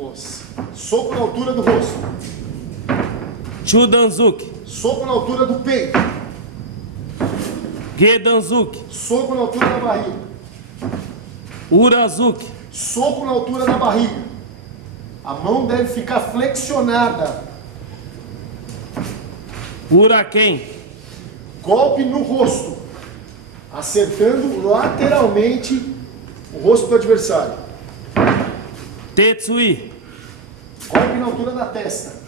Nossa. Soco na altura do rosto. Chudanzuki. Soco na altura do peito. Gedanzuki. Soco na altura da barriga. Urazuki. Soco na altura da barriga. A mão deve ficar flexionada. Uraken. Golpe no rosto, acertando lateralmente o rosto do adversário. Tetsui. Golpe na altura da testa.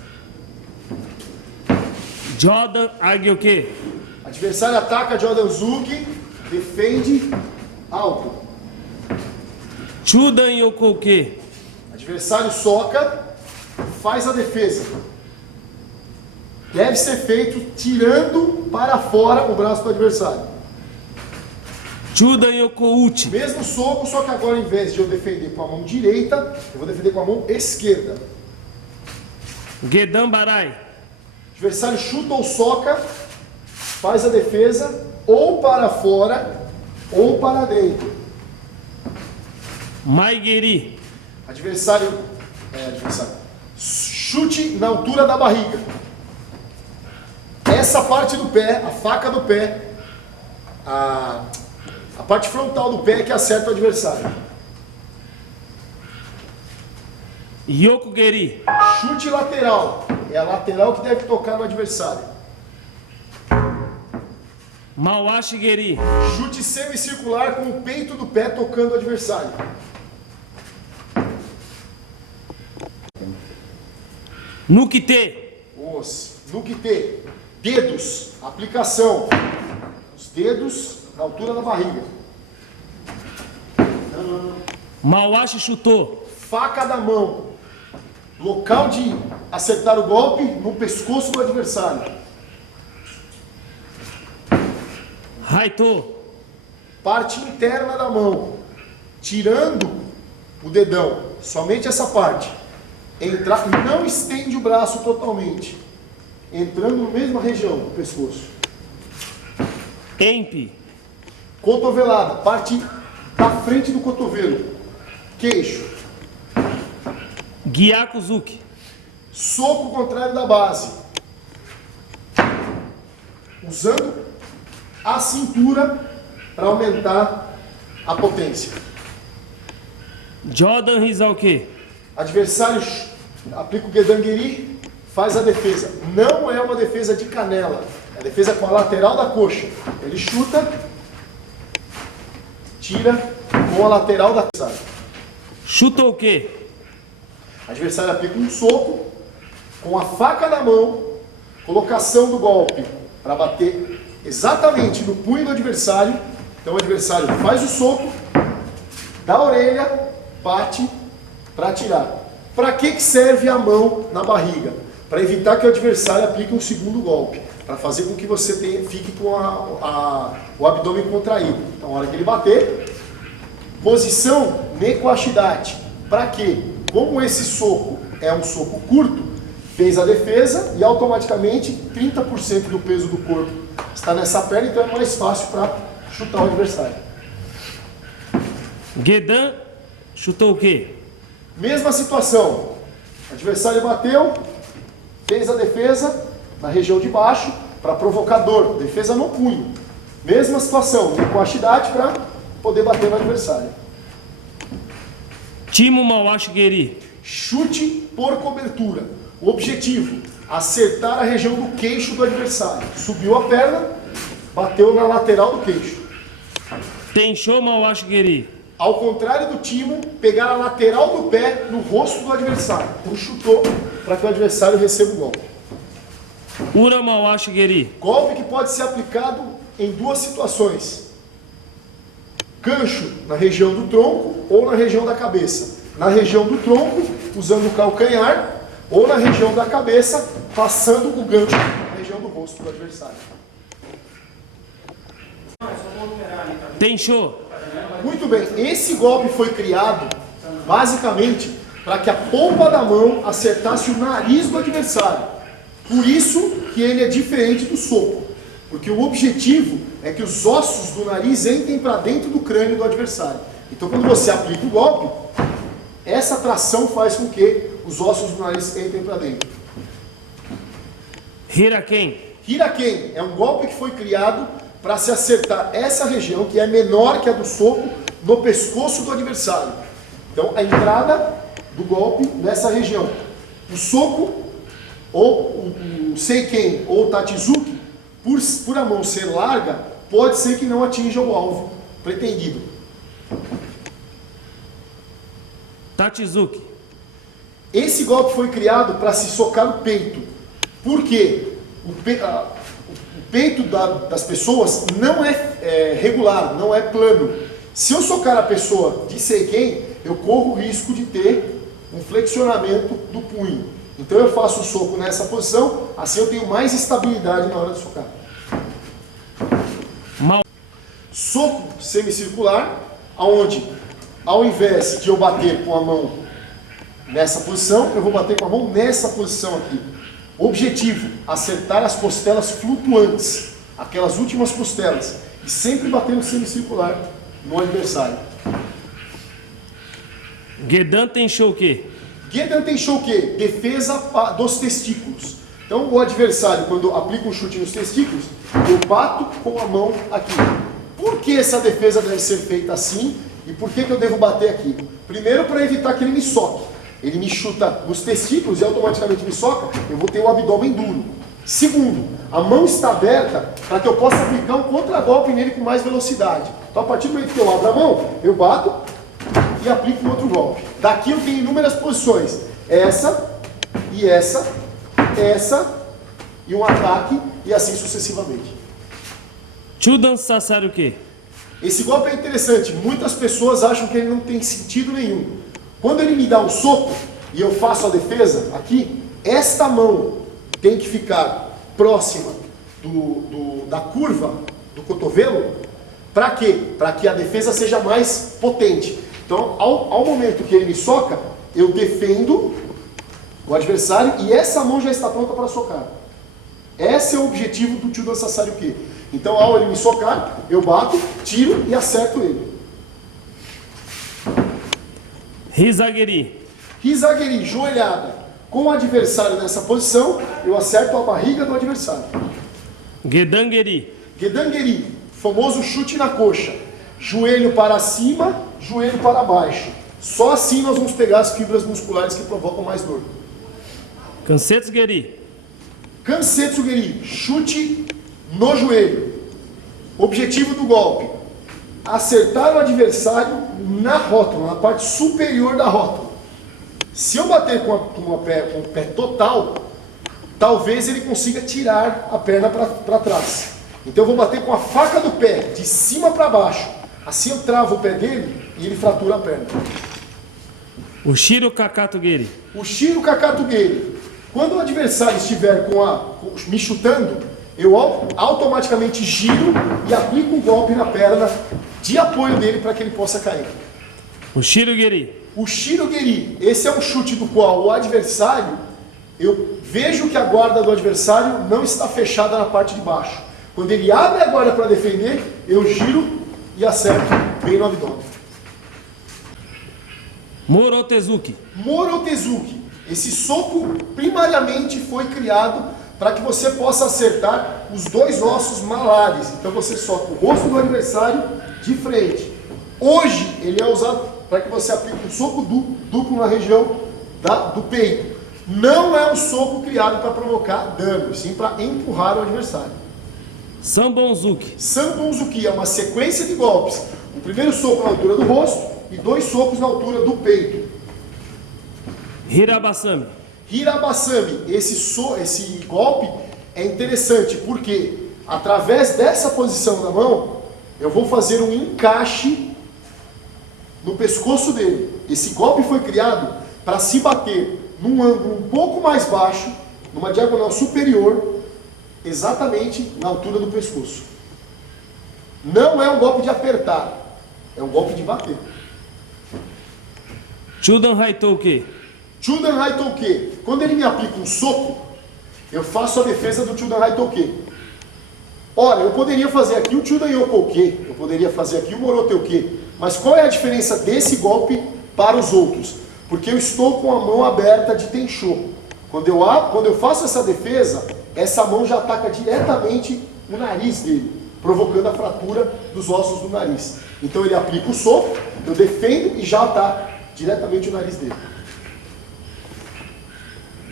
Jordan Agyoke. Adversário ataca Jodanzuki, defende alto. Chudan Yokoke. Adversário soca, faz a defesa. Deve ser feito tirando para fora o braço do adversário. Chudan Yokouchi. Mesmo soco, só que agora, em vez de eu defender com a mão direita, eu vou defender com a mão esquerda. Gedambarai. Adversário chuta ou soca, faz a defesa ou para fora ou para dentro. Maigeri. Adversário, chute na altura da barriga. Essa parte do pé, a faca do pé, a parte frontal do pé que acerta o adversário. Yokugeri. Chute lateral, é a lateral que deve tocar no adversário. Mawashigeri. Chute semicircular com o peito do pé tocando o adversário. Nukite. Nukite. Dedos, aplicação. Os dedos na altura da barriga. Mawashi chutou. Faca da mão. Local de acertar o golpe no pescoço do adversário. Haito. Parte interna da mão. Tirando o dedão. Somente essa parte. Entrar, não estende o braço totalmente. Entrando na mesma região do pescoço. Empi. Cotovelada. Parte da frente do cotovelo. Queixo. Gyakuzuki. Soco contrário da base. Usando a cintura para aumentar a potência. Jordan Rizauke. Adversário aplica o Gedangeri, faz a defesa. Não é uma defesa de canela. É a defesa com a lateral da coxa. Ele chuta, tira com a lateral da coxa. Shutouke. Adversário aplica um soco com a faca na mão, colocação do golpe para bater exatamente no punho do adversário. Então o adversário faz o soco, dá a orelha, bate para tirar. Para que serve a mão na barriga? Para evitar que o adversário aplique um segundo golpe, para fazer com que você fique com o abdômen contraído. Então, na hora que ele bater, posição Neko-Ashidate. Para quê? Como esse soco é um soco curto, fez a defesa e automaticamente 30% do peso do corpo está nessa perna, então é mais fácil para chutar o adversário. Gedan Shutouke. Mesma situação, o adversário bateu, fez a defesa na região de baixo para provocar dor, defesa no punho. Mesma situação, com a Ashidate para poder bater no adversário. Timo Mawashigeri. Chute por cobertura. O objetivo, acertar a região do queixo do adversário. Subiu a perna, bateu na lateral do queixo. Tensho Mawashigeri. Ao contrário do Timo, pegar a lateral do pé no rosto do adversário. Então chutou para que o adversário receba o golpe. Ura Mawashigeri. Golpe que pode ser aplicado em duas situações. Gancho na região do tronco ou na região da cabeça. Na região do tronco, usando o calcanhar, ou na região da cabeça, passando o gancho na região do rosto do adversário. Tensho. Muito bem, esse golpe foi criado basicamente para que a polpa da mão acertasse o nariz do adversário. Por isso que ele é diferente do soco, porque o objetivo é que os ossos do nariz entrem para dentro do crânio do adversário. Então quando você aplica o golpe, Essa tração faz com que os ossos do nariz entrem para dentro. Hiraken. Hiraken é um golpe que foi criado para se acertar essa região, que é menor que a do soco, no pescoço do adversário. Então, a entrada do golpe nessa região. O soco, ou o Seiken, ou o Tachizuki, por a mão ser larga, pode ser que não atinja o alvo pretendido. Tachizuki. Esse golpe foi criado para se socar o peito. Por quê? O peito das pessoas não é regular, não é plano. Se eu socar a pessoa de Seiken, eu corro o risco de ter um flexionamento do punho. Então eu faço o soco nessa posição, assim eu tenho mais estabilidade na hora de socar. Mal. Soco semicircular, onde ao invés de eu bater com a mão nessa posição, eu vou bater com a mão nessa posição aqui. Objetivo, acertar as costelas flutuantes, aquelas últimas costelas, e sempre batendo semicircular no adversário. Gedan Tenshoke. Gedan Tenshoke, defesa dos testículos. Então o adversário, quando aplica um chute nos testículos, eu bato com a mão aqui. Por que essa defesa deve ser feita assim? E por que eu devo bater aqui? Primeiro, para evitar que ele me soque. Ele me chuta nos testículos e automaticamente me soca, eu vou ter o abdômen duro. Segundo, a mão está aberta para que eu possa aplicar um contragolpe nele com mais velocidade. Então a partir do momento que eu abro a mão, eu bato e aplico um outro golpe. Daqui eu tenho inúmeras posições. Essa e um ataque e assim sucessivamente. Chudan Sasaruke. Esse golpe é interessante. Muitas pessoas acham que ele não tem sentido nenhum. Quando ele me dá um soco e eu faço a defesa aqui, esta mão tem que ficar próxima da curva do cotovelo. Para quê? Para que a defesa seja mais potente. Então, ao momento que ele me soca, eu defendo o adversário e essa mão já está pronta para socar. Esse é o objetivo do Chudan Sasaryuke. Então, ao ele me socar, eu bato, tiro e acerto ele. Hizageri. Hizageri, joelhada. Com o adversário nessa posição, eu acerto a barriga do adversário. Gedangeri. Gedangeri, famoso chute na coxa. Joelho para cima, joelho para baixo. Só assim nós vamos pegar as fibras musculares que provocam mais dor. Kansetsugeri. Kansetsugeri, chute no joelho. Objetivo do golpe: acertar o adversário na rótula, na parte superior da rótula. Se eu bater com o pé total, talvez ele consiga tirar a perna para trás. Então eu vou bater com a faca do pé, de cima para baixo. Assim eu travo o pé dele e ele fratura a perna. O Shiro Kakatugeri. O Shiro Kakatugeri. Quando o adversário estiver me chutando, eu automaticamente giro e aplico um golpe na perna de apoio dele para que ele possa cair. O Shirogeri. O Shirogeri, esse é um chute do qual o adversário, eu vejo que a guarda do adversário não está fechada na parte de baixo. Quando ele abre a guarda para defender, eu giro e acerto bem no abdômen. Morotezuki. Morotezuki. Esse soco primariamente foi criado para que você possa acertar os dois ossos malares. Então você soca o rosto do adversário de frente. Hoje ele é usado para que você aplique um soco duplo na região do peito. Não é um soco criado para provocar dano, sim para empurrar o adversário. Sambonzuki. Sambonzuki é uma sequência de golpes. O primeiro soco na altura do rosto e 2 socos na altura do peito. Hirabasami. Hirabasami, esse golpe é interessante porque através dessa posição da mão eu vou fazer um encaixe no pescoço dele. Esse golpe foi criado para se bater num ângulo um pouco mais baixo, numa diagonal superior, exatamente na altura do pescoço. Não é um golpe de apertar, é um golpe de bater. Chudan Haitouke. Chudan Haitouke. Quando ele me aplica um soco, eu faço a defesa do Chudan Haitouke. Olha, eu poderia fazer aqui o Chudan Yokouke, eu poderia fazer aqui o Moroteuke, mas qual é a diferença desse golpe para os outros? Porque eu estou com a mão aberta de Tenshô. Quando eu faço essa defesa, essa mão já ataca diretamente o nariz dele, provocando a fratura dos ossos do nariz. Então ele aplica o soco, eu defendo e já ataca diretamente o nariz dele.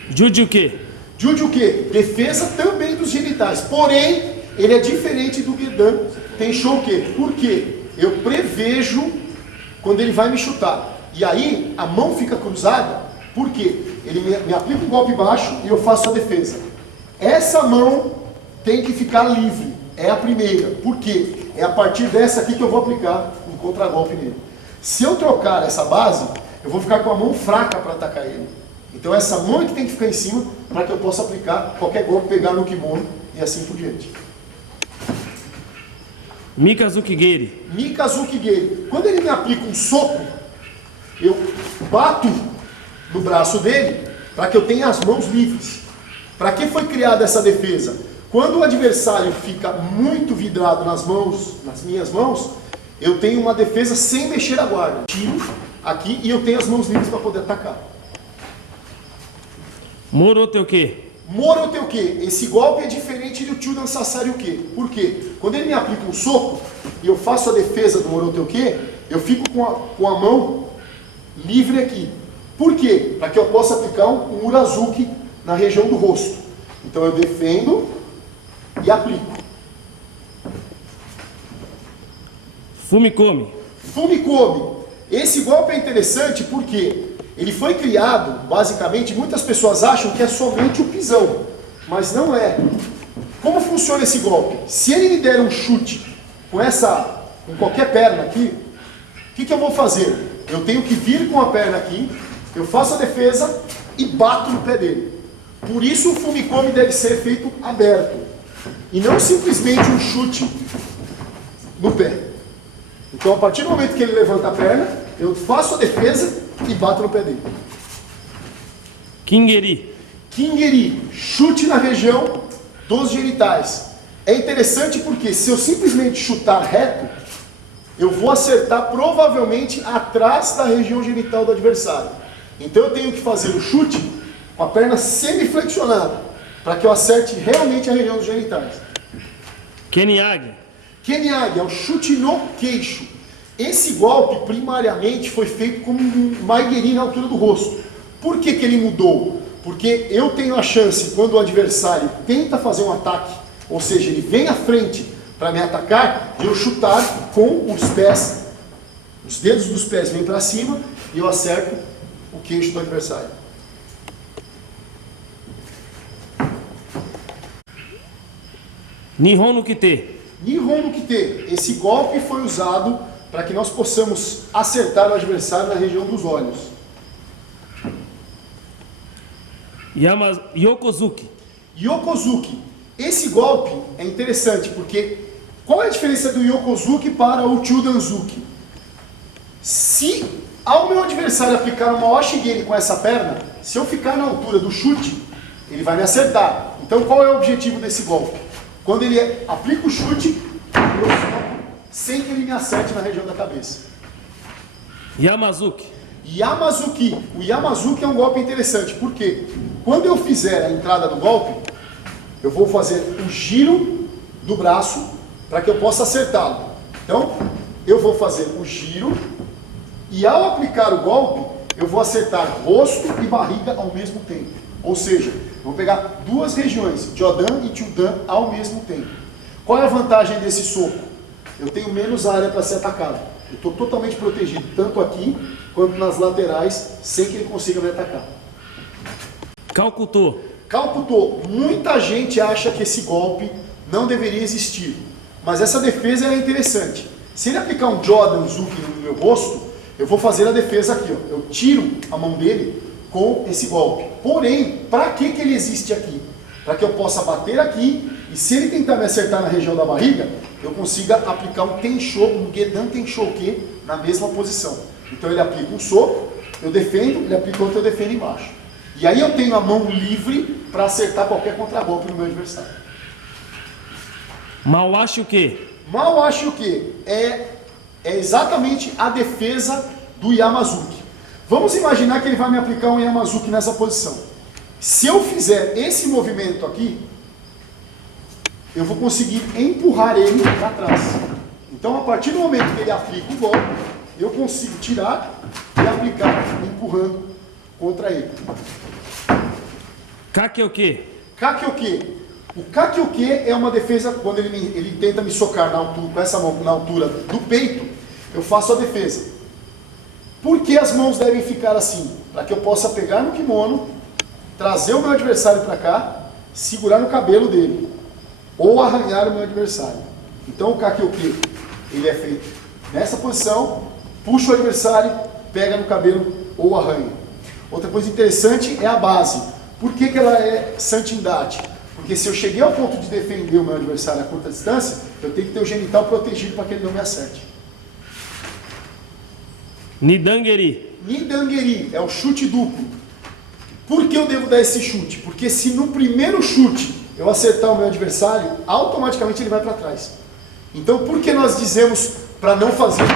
Jujuke. Jujuke, defesa também dos genitais. Porém, ele é diferente do Gedan Tenshouke. Por quê? Eu prevejo quando ele vai me chutar. E aí, a mão fica cruzada. Por quê? Ele me aplica um golpe baixo e eu faço a defesa. Essa mão tem que ficar livre. É a primeira. Por quê? É a partir dessa aqui que eu vou aplicar um contragolpe nele. Se eu trocar essa base, eu vou ficar com a mão fraca para atacar ele. Então essa mão é que tem que ficar em cima para que eu possa aplicar qualquer golpe, pegar no kimono e assim por diante. Mikazuki Geri. Mikazuki Geri. Quando ele me aplica um soco, eu bato no braço dele para que eu tenha as mãos livres. Para que foi criada essa defesa? Quando o adversário fica muito vidrado nas minhas mãos, eu tenho uma defesa sem mexer a guarda. Tiro aqui e eu tenho as mãos livres para poder atacar. Moroteuke. Moroteuke. Esse golpe é diferente do Chudan Sasaryuke. Por quê? Quando ele me aplica um soco e eu faço a defesa do Moroteuke, eu fico com a mão livre aqui. Por quê? Para que eu possa aplicar um Urazuki na região do rosto. Então eu defendo e aplico. Fumikome. Fumikome. Esse golpe é interessante porque ele foi criado, basicamente, muitas pessoas acham que é somente o pisão, mas não é. Como funciona esse golpe? Se ele me der um chute com qualquer perna aqui, o que eu vou fazer? Eu tenho que vir com a perna aqui, eu faço a defesa e bato no pé dele. Por isso o Fumikome deve ser feito aberto, e não simplesmente um chute no pé. Então, a partir do momento que ele levanta a perna, eu faço a defesa e bato no pé dele. Kingeri. Kingeri, chute na região dos genitais. É interessante porque se eu simplesmente chutar reto, eu vou acertar provavelmente atrás da região genital do adversário. Então eu tenho que fazer o chute com a perna semiflexionada, para que eu acerte realmente a região dos genitais. Kenyagi. Kenyagi é o chute no queixo. Esse golpe, primariamente, foi feito como um maigeri na altura do rosto. Por que ele mudou? Porque eu tenho a chance, quando o adversário tenta fazer um ataque, ou seja, ele vem à frente para me atacar, de eu chutar com os pés, os dedos dos pés vêm para cima e eu acerto o queixo do adversário. Nihon no Kite. Nihon no Kite. Esse golpe foi usado para que nós possamos acertar o adversário na região dos olhos. Yokozuki. Yokozuki. Esse golpe é interessante porque qual é a diferença do Yokozuki para o Chudanzuki? Se ao meu adversário aplicar uma Oshigiri com essa perna, se eu ficar na altura do chute, ele vai me acertar. Então qual é o objetivo desse golpe? Quando ele aplica o chute, eu soco sem que ele me acerte na região da cabeça. Yamazuki. Yamazuki. O Yamazuki é um golpe interessante, porque quando eu fizer a entrada do golpe, eu vou fazer o giro do braço para que eu possa acertá-lo. Então, eu vou fazer o giro e ao aplicar o golpe, eu vou acertar rosto e barriga ao mesmo tempo. Ou seja, eu vou pegar duas regiões, Jodan e Chudan, ao mesmo tempo. Qual é a vantagem desse soco? Eu tenho menos área para ser atacado. Eu estou totalmente protegido, tanto aqui quanto nas laterais, sem que ele consiga me atacar. Calcutô. Calcutô. Muita gente acha que esse golpe não deveria existir. Mas essa defesa é interessante. Se ele aplicar um Jodan Zuki no meu rosto, eu vou fazer a defesa aqui. Ó. Eu tiro a mão dele com esse golpe. Porém, para que ele existe aqui? Para que eu possa bater aqui e se ele tentar me acertar na região da barriga, eu consiga aplicar um Tenshô, um Gedan Tenshouke na mesma posição. Então ele aplica um soco, eu defendo, ele aplica outro, eu defendo embaixo. E aí eu tenho a mão livre para acertar qualquer contragolpe no meu adversário. Mawashi o quê? Mawashi o quê? É exatamente a defesa do Yamazuki. Vamos imaginar que ele vai me aplicar um Yamazuki nessa posição. Se eu fizer esse movimento aqui, eu vou conseguir empurrar ele para trás. Então, a partir do momento que ele aplica o golpe, eu consigo tirar e aplicar empurrando contra ele. Kakyoke. Kakyoke. O Kakyoke é uma defesa, quando ele tenta me socar na altura, com essa mão na altura do peito, eu faço a defesa. Por que as mãos devem ficar assim? Para que eu possa pegar no kimono, trazer o meu adversário para cá, segurar no cabelo dele, ou arranhar o meu adversário. Então o Kakyoke, ele é feito nessa posição, puxa o adversário, pega no cabelo ou arranha. Outra coisa interessante é a base. Por que ela é Santindade? Porque se eu cheguei ao ponto de defender o meu adversário a curta distância, eu tenho que ter o genital protegido para que ele não me acerte. Nidangeri. Nidangeri é o chute duplo. Por que eu devo dar esse chute? Porque se no primeiro chute eu acertar o meu adversário, automaticamente ele vai para trás. Então por que nós dizemos para não fazer isso?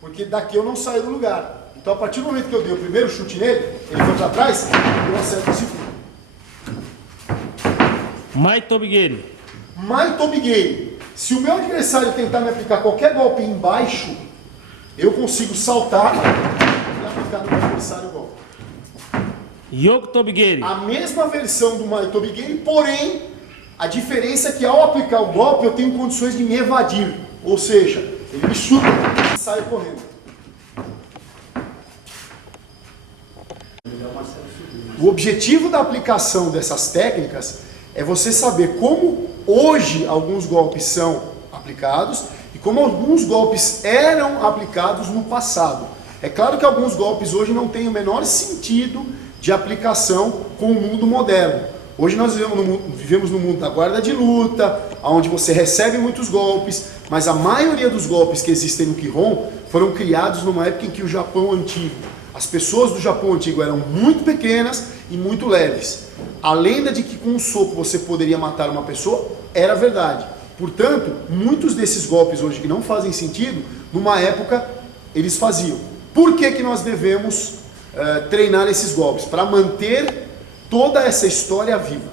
Porque daqui eu não saio do lugar. Então a partir do momento que eu dei o primeiro chute nele, ele foi para trás, eu acerto o segundo. Maitobigeri. Maitobigeri. Se o meu adversário tentar me aplicar qualquer golpe embaixo, eu consigo saltar e aplicar no meu adversário o golpe. Yokotobigeri. A mesma versão do Maitobigeri, porém, a diferença é que ao aplicar o golpe eu tenho condições de me evadir. Ou seja, ele me chuta e sai correndo. O objetivo da aplicação dessas técnicas é você saber como hoje alguns golpes são aplicados e como alguns golpes eram aplicados no passado. É claro que alguns golpes hoje não têm o menor sentido de aplicação com o mundo moderno. Hoje nós vivemos no mundo da guarda de luta, onde você recebe muitos golpes, mas a maioria dos golpes que existem no Kihon foram criados numa época em que o Japão antigo, as pessoas do Japão antigo eram muito pequenas e muito leves. A lenda de que com um soco você poderia matar uma pessoa era verdade. Portanto, muitos desses golpes hoje que não fazem sentido, numa época eles faziam. Por que que nós devemos treinar esses golpes? Para manter toda essa história viva.